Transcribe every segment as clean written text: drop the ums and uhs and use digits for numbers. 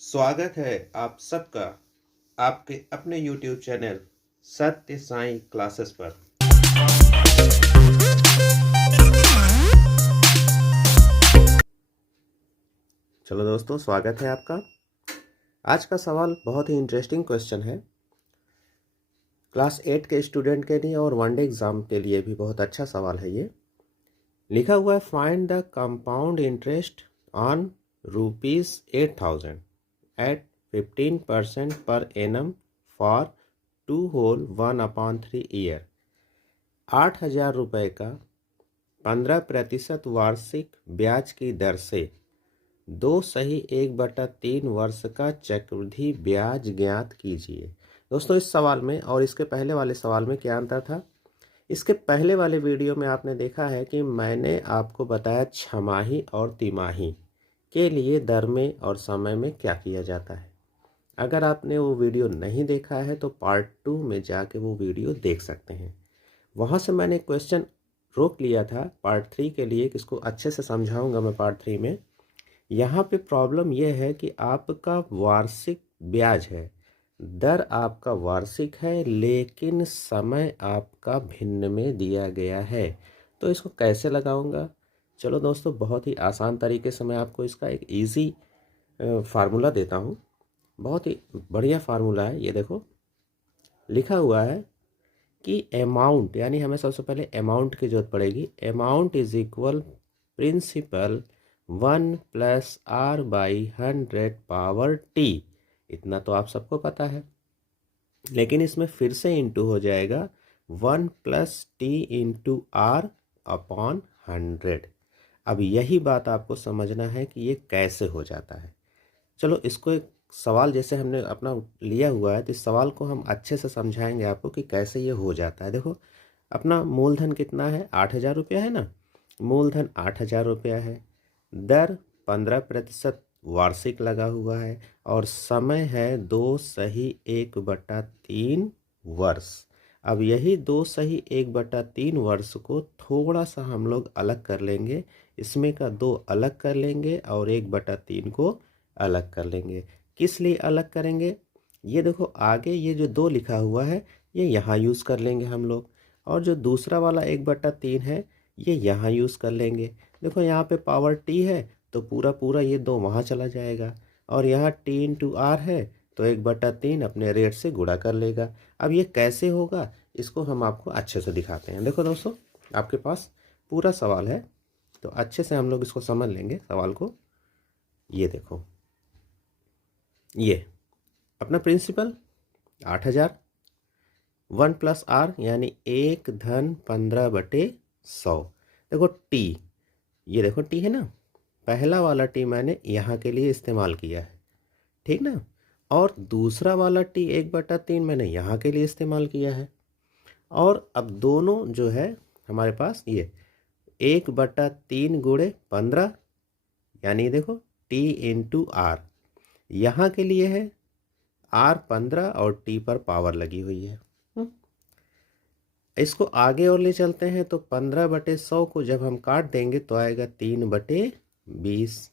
स्वागत है आप सबका आपके अपने YouTube चैनल सत्य साईं क्लासेस पर। चलो दोस्तों, स्वागत है आपका। आज का सवाल बहुत ही इंटरेस्टिंग क्वेश्चन है। क्लास 8 के स्टूडेंट के लिए और वनडे एग्जाम के लिए भी बहुत अच्छा सवाल है ये। लिखा हुआ है, find the compound interest on ₹8,000 at 15% per annum for 2 whole 1/3 year. 8,000 रुपये का 15% वार्षिक ब्याज की दर से 2 सही 1/3 वर्ष का चक्रवृद्धि ब्याज ज्ञात कीजिए। दोस्तों, इस सवाल में और इसके पहले वाले सवाल में क्या अंतर था? इसके पहले वाले वीडियो में आपने देखा है कि मैंने आपको बताया छमाही और तिमाही के लिए दर में और समय में क्या किया जाता है। अगर आपने वो वीडियो नहीं देखा है तो पार्ट 2 में जाके वो वीडियो देख सकते हैं। वहाँ से मैंने क्वेश्चन रोक लिया था पार्ट 3 के लिए, कि इसको अच्छे से समझाऊंगा मैं पार्ट 3 में। यहाँ पे प्रॉब्लम यह है कि आपका वार्षिक ब्याज है, दर आपका वार्षिक है, लेकिन समय आपका भिन्न में दिया गया है। तो इसको कैसे लगाऊंगा? चलो दोस्तों, बहुत ही आसान तरीके से मैं आपको इसका एक इजी फार्मूला देता हूँ। बहुत ही बढ़िया फार्मूला है ये। देखो, लिखा हुआ है कि अमाउंट, यानी हमें सबसे पहले अमाउंट की जरूरत पड़ेगी। Amount is equal principal 1+r/100 इतना तो आप सबको पता है, लेकिन इसमें फिर से इंटू हो जाएगा 1+t/r/100। अब यही बात आपको समझना है कि ये कैसे हो जाता है। चलो, इसको एक सवाल जैसे हमने अपना लिया हुआ है, तो इस सवाल को हम अच्छे से समझाएंगे आपको कि कैसे ये हो जाता है। देखो, अपना मूलधन कितना है? 8,000 रुपया है ना। मूलधन 8,000 रुपया है, दर 15% वार्षिक लगा हुआ है, और समय है 2 सही 1/3 वर्ष। अब यही 2 सही 1/3 वर्ष को थोड़ा सा हम लोग अलग कर लेंगे। इसमें का 2 अलग कर लेंगे और 1/3 को अलग कर लेंगे। किस लिए अलग करेंगे? ये देखो, आगे ये जो 2 लिखा हुआ है ये यहाँ यूज़ कर लेंगे हम लोग, और जो दूसरा वाला 1/3 है ये यहाँ यूज़ कर लेंगे। देखो, यहाँ पे पावर टी है तो पूरा पूरा ये 2 वहाँ चला जाएगा, और यहाँ t/r है तो 1/3 अपने रेट से गुणा कर लेगा। अब ये कैसे होगा, इसको हम आपको अच्छे से दिखाते हैं। देखो दोस्तों, आपके पास पूरा सवाल है तो अच्छे से हम लोग इसको समझ लेंगे सवाल को। ये देखो, ये अपना प्रिंसिपल 8,000, 1+r यानी 1/15/100। देखो टी, ये देखो टी है ना, पहला वाला टी मैंने यहाँ के लिए इस्तेमाल किया है, ठीक ना, और दूसरा वाला टी 1/3 मैंने यहाँ के लिए इस्तेमाल किया है। और अब दोनों जो है हमारे पास, ये 1/3 गुणे 15, यानी देखो t/r यहाँ के लिए है, r 15 और t पर पावर लगी हुई है। इसको आगे और ले चलते हैं तो 15/100 को जब हम काट देंगे तो आएगा 3/20,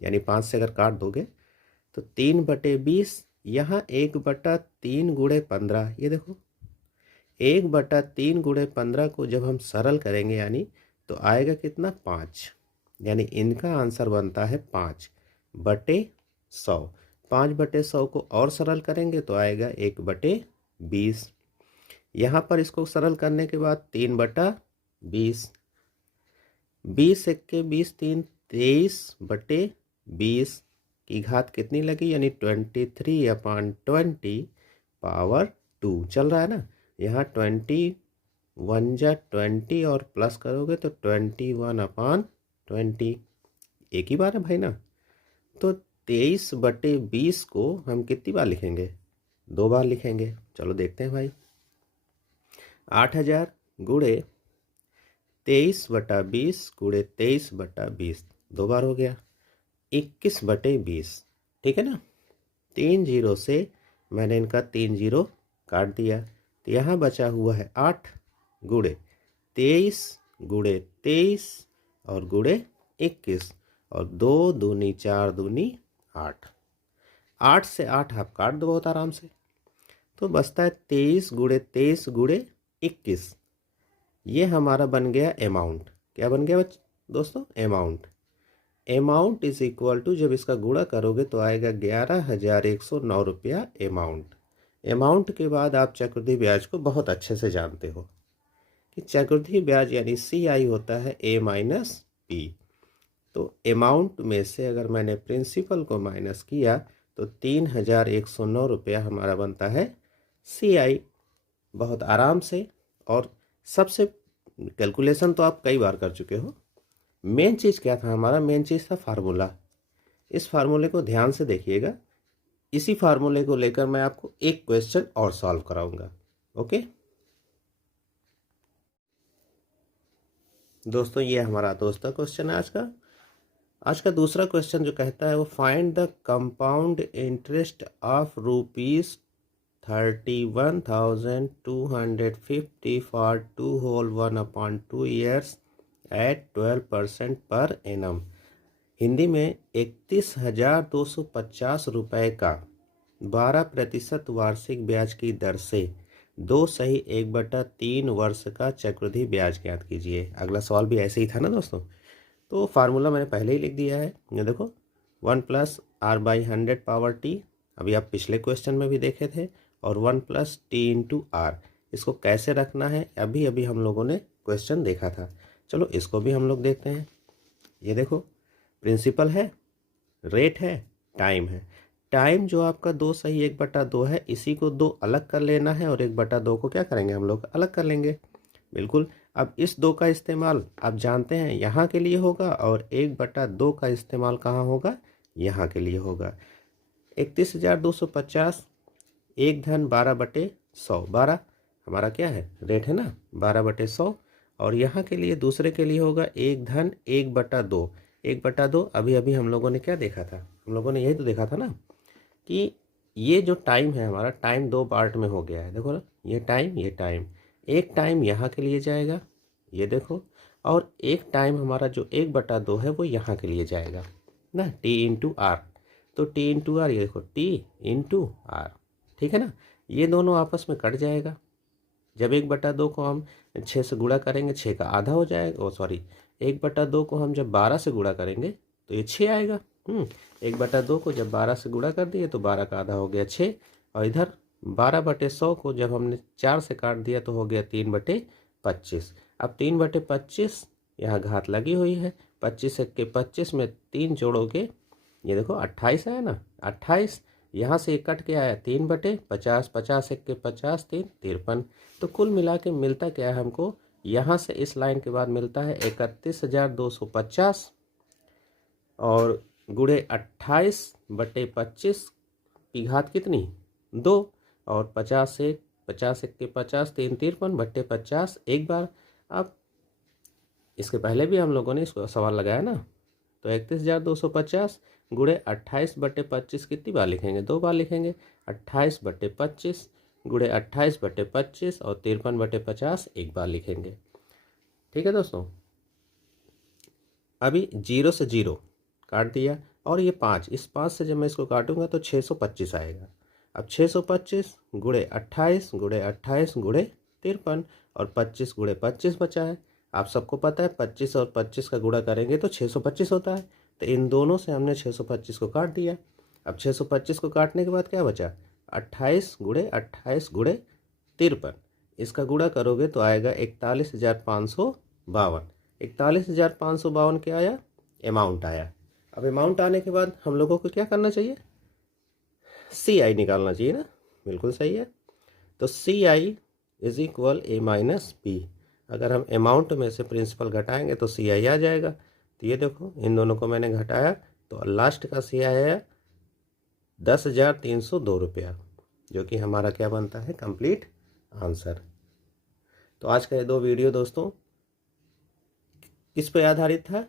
यानी 5 से अगर काट दोगे तो 3/20। यहाँ 1/3 गुणे 15, ये देखो 1/3 गुणे 15 को जब हम सरल करेंगे यानी तो आएगा कितना? 5, यानी इनका आंसर बनता है 5/100। 5/100 को और सरल करेंगे तो आएगा 1/20। यहाँ पर इसको सरल करने के बाद 3/20, 20 3 23/20 की घात कितनी लगी, यानी 23/20 पावर 2 चल रहा है ना। यहाँ 21 और प्लस करोगे तो 21/20, एक ही बार है भाई ना। तो 23/20 को हम कितनी बार लिखेंगे? 2 बार लिखेंगे। चलो देखते हैं भाई। 8,000 गुणे 23/20 गुणे 23/20 2 बार हो गया, 21/20, ठीक है ना। 3 जीरो से मैंने इनका 3 जीरो काट दिया, तो यहाँ बचा हुआ है 8 गुणे 23 गुणे 23 और गुणे 21, और 2 दूनी 4 दूनी 8। 8 से 8 आप काट दो बहुत आराम से, तो बचता है 23 गुणे 23 गुणे 21। ये हमारा बन गया अमाउंट। क्या बन गया दोस्तों? Amount. Amount is equal to, जब इसका गुणा करोगे तो आएगा 11,109 रुपया अमाउंट। अमाउंट के बाद आप चक्रवृद्धि ब्याज को बहुत अच्छे से जानते हो कि चक्रवृद्धि ब्याज यानी CI होता है A माइनस P। तो अमाउंट में से अगर मैंने प्रिंसिपल को माइनस किया तो 3,109 रुपया हमारा बनता है CI। बहुत आराम से। और सबसे कैलकुलेशन तो आप कई बार कर चुके हो। मेन चीज़ क्या था हमारा? मेन चीज़ था फार्मूला। इस फार्मूले को ध्यान से देखिएगा। इसी फार्मूले को लेकर मैं आपको एक क्वेश्चन और सॉल्व कराऊंगा। ओके दोस्तों, ये हमारा दोस्तों क्वेश्चन है आज का दूसरा क्वेश्चन जो कहता है वो find the compound interest of ₹31,250 for 2 whole 1/2 years at 12% per annum. Hindi में 31,250 रुपये का 12% वार्षिक ब्याज की दर से 2/1/3 वर्ष का चक्रवृद्धि ब्याज ज्ञात कीजिए। अगला सवाल भी ऐसे ही था ना दोस्तों। तो फार्मूला मैंने पहले ही लिख दिया है, ये देखो 1 + r/100 पावर t। अभी आप पिछले क्वेश्चन में भी देखे थे। और 1 + t × r। इसको कैसे रखना है अभी अभी हम लोगों ने क्वेश्चन देखा था। चलो इसको भी हम लोग देखते हैं। ये देखो, प्रिंसिपल है, रेट है, टाइम है। टाइम जो आपका 2/1/2 है, इसी को 2 अलग कर लेना है और 1/2 को क्या करेंगे हम लोग? अलग कर लेंगे। बिल्कुल। अब इस 2 का इस्तेमाल आप जानते हैं यहाँ के लिए होगा और 1/2 का इस्तेमाल कहाँ होगा? यहाँ के लिए होगा। 31,250 1 धन 12/100। 12 हमारा क्या है? रेट है ना, 12/100। और यहाँ के लिए दूसरे के लिए होगा 1 धन 1/2। 1/2 अभी अभी हम लोगों ने क्या देखा था? हम लोगों ने यही तो देखा था ना कि ये जो टाइम है हमारा, टाइम 2 पार्ट में हो गया है। देखो ना, ये टाइम। एक टाइम यहाँ के लिए जाएगा, ये देखो। और एक टाइम हमारा जो 1/2 है वो यहाँ के लिए जाएगा ना, t × r। तो t × r, ये देखो t × r, ठीक है ना। ये दोनों आपस में कट जाएगा। जब 1/2 को हम 6 से गुणा करेंगे, 6 का आधा हो जाएगा। 1/2 को हम जब 12 से गुणा करेंगे तो ये 6 आएगा। 1/2 को जब 12 से गुणा कर दिए तो 12 का आधा हो गया 6। और इधर 12/100 को जब हमने 4 से काट दिया तो हो गया 3/25। अब 3/25 यहाँ घात लगी हुई है। 25 के 25 में 3 जोड़ोगे, ये देखो 28 आया ना। 28 यहाँ से कट के आया 3/50। 50 के 50 3 53। तो कुल मिला के मिलता क्या है हमको? यहाँ से इस लाइन के बाद मिलता है 31,250 और गुणे 28/25 की घात कितनी? 2। और 50 के 50 3 53/50 एक बार। अब इसके पहले भी हम लोगों ने इसको सवाल लगाया ना। तो 31,250 गुणे 28/25 कितनी बार लिखेंगे? 2 बार लिखेंगे। 28/25 गुणे 28/25 और 53/50 एक बार लिखेंगे। ठीक है दोस्तों। अभी 0 से 0 काट दिया और ये 5, इस 5 से जब मैं इसको काटूंगा तो 625 आएगा। अब 625 गुणे 28 गुणे 28 गुणे 53 और 25 गुणे 25 बचा है। आप सबको पता है 25 और 25 का गुणा करेंगे तो 625 होता है। तो इन दोनों से हमने 625 को काट दिया। अब 625 को काटने के बाद क्या बचा? 28 गुणे 28 गुणे 53। इसका गुणा करोगे तो आएगा 41,552। 41,552 क्या आया? अमाउंट आया। अब अमाउंट आने के बाद हम लोगों को क्या करना चाहिए? CI निकालना चाहिए ना। बिल्कुल सही है। तो CI is equal A minus P। अगर हम अमाउंट में से प्रिंसिपल घटाएंगे तो CI आ जाएगा। तो ये देखो, इन दोनों को मैंने घटाया तो लास्ट का CI आया 10,302 रुपया, जो कि हमारा क्या बनता है? Complete answer. तो आज का ये 2 वीडियो दोस्तों किस पे आधारित था?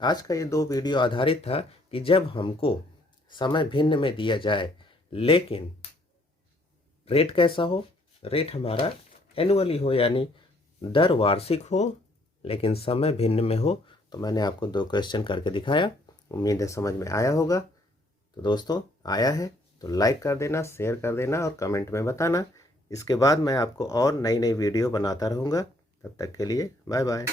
आज का ये 2 वीडियो आधारित था कि जब हमको समय भिन्न में दिया जाए लेकिन रेट कैसा हो? रेट हमारा एनुअली हो, यानी दर वार्षिक हो लेकिन समय भिन्न में हो। तो मैंने आपको 2 क्वेश्चन करके दिखाया। उम्मीद है समझ में आया होगा। तो दोस्तों आया है तो लाइक कर देना, शेयर कर देना और कमेंट में बताना। इसके बाद मैं आपको और नई नई वीडियो बनाता रहूँगा। तब तक के लिए बाय बाय।